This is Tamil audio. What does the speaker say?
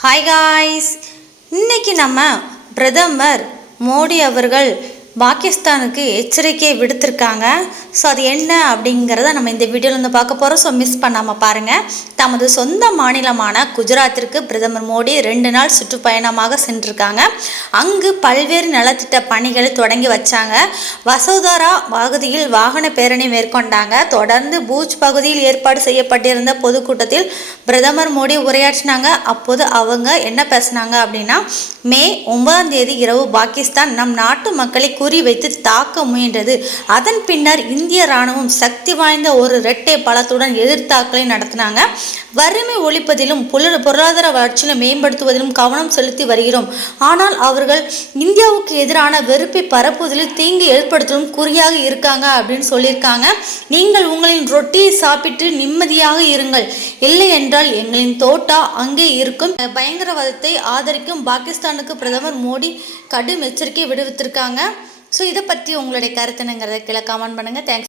ஹாய் காய்ஸ் இன்னைக்கு நம்ம பிரதமர் மோடி அவர்கள் பாகிஸ்தானுக்கு எச்சரிக்கை விடுத்திருக்காங்க. ஸோ அது என்ன அப்படிங்கிறத நம்ம இந்த வீடியோலேருந்து பார்க்க போகிறோம் ஸோ மிஸ் பண்ணாமல் பாருங்கள் தமது சொந்த மாநிலமான குஜராத்திற்கு பிரதமர் மோடி ரெண்டு நாள் சுற்றுப்பயணமாக சென்றிருக்காங்க. அங்கு பல்வேறு நலத்திட்ட பணிகளை தொடங்கி வச்சாங்க. வசோதரா பகுதியில் வாகன பேரணி மேற்கொண்டாங்க. தொடர்ந்து பூஜ் பகுதியில் ஏற்பாடு செய்யப்பட்டிருந்த பொதுக்கூட்டத்தில் பிரதமர் மோடி உரையாற்றினாங்க. அப்போது அவங்க என்ன பேசினாங்க அப்படின்னா மே ஒன்பதாம் தேதி இரவு பாகிஸ்தான் நம் நாட்டு மக்களை குறிவைத்து தாக்க முயன்றது. அதன் பின்னர் இந்திய ராணுவம் சக்தி வாய்ந்த ஒரு இரட்டை பலத்துடன் எதிர்த்தாக்கலை நடத்தினாங்க. வறுமை ஒழிப்பதிலும் பொருளாதார வளர்ச்சியை மேம்படுத்துவதிலும் கவனம் செலுத்தி வருகிறோம். ஆனால் அவர்கள் இந்தியாவுக்கு எதிரான வெறுப்பை பரப்புவதில் தீங்கு ஏற்படுத்தவும் குறியாக இருக்காங்க அப்படின்னு சொல்லியிருக்காங்க. நீங்கள் உங்களின் ரொட்டியை சாப்பிட்டு நிம்மதியாக இருங்கள். இல்லை என்றால் எங்களின் தோட்டா அங்கே இருக்கும். பயங்கரவாதத்தை ஆதரிக்கும் பாகிஸ்தானுக்கு பிரதமர் மோடி கடும் எச்சரிக்கை விடுவித்திருக்காங்க. ஸோ இதை பற்றி உங்களுடைய கருத்துனுங்கிறத கீழே கமெண்ட் பண்ணுங்கள் தேங்க்ஸ்